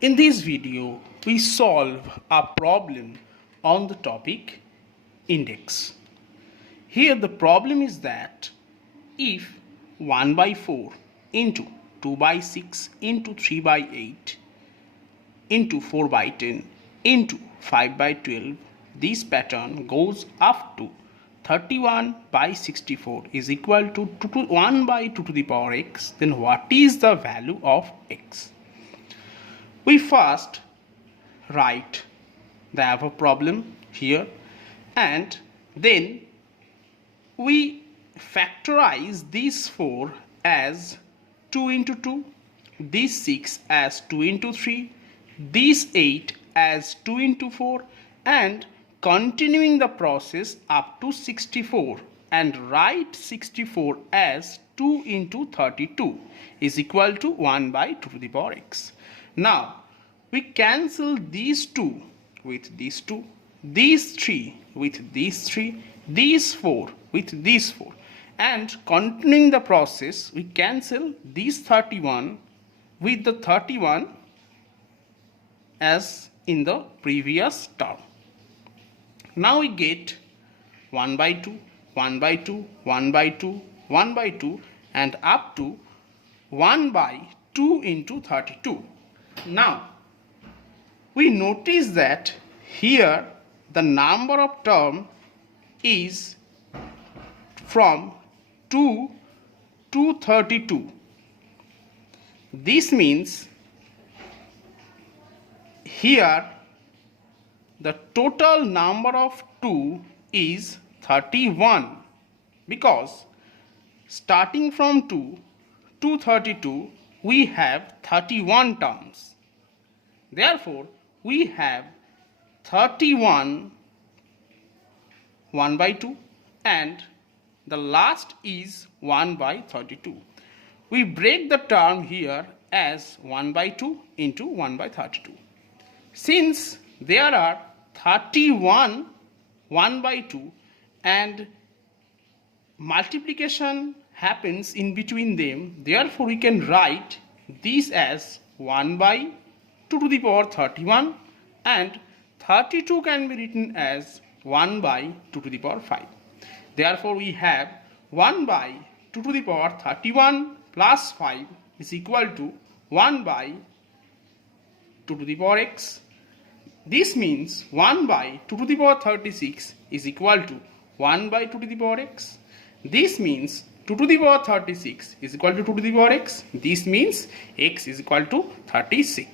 In this video, we solve a problem on the topic index. Here the problem is that if 1 by 4 into 2 by 6 into 3 by 8 into 4 by 10 into 5 by 12, this pattern goes up to 31 by 64 is equal to 1 by 2 to the power x, then what is the value of x? We first write the above problem here and then we factorize this 4 as 2 into 2, this 6 as 2 into 3, this 8 as 2 into 4, and continuing the process up to 64 and write 64 as 2 into 32 is equal to 1 by 2 to the power x. Now we cancel these 2 with these 2, these 3 with these 3, these 4 with these 4, and continuing the process we cancel these 31 with the 31 as in the previous term. Now we get 1 by 2, 1 by 2, 1 by 2, 1 by 2 and up to 1 by 2 into 32. Now we notice that here the number of term is from 2 to 32. This means here the total number of 2 is 31 because starting from 2 to 32 we have 31 terms. Therefore, we have 31 1 by 2 and the last is 1 by 32. We break the term here as 1 by 2 into 1 by 32. Since there are 31 1 by 2 and multiplication happens in between them, therefore we can write this as 1 by 2 to the power 31 and 32 can be written as 1 by 2 to the power 5. Therefore we have 1 by 2 to the power 31 plus 5 is equal to 1 by 2 to the power x. This means 1 by 2 to the power 36 is equal to 1 by 2 to the power x. This means 2 to the power 36 is equal to 2 to the power x. This means x is equal to 36.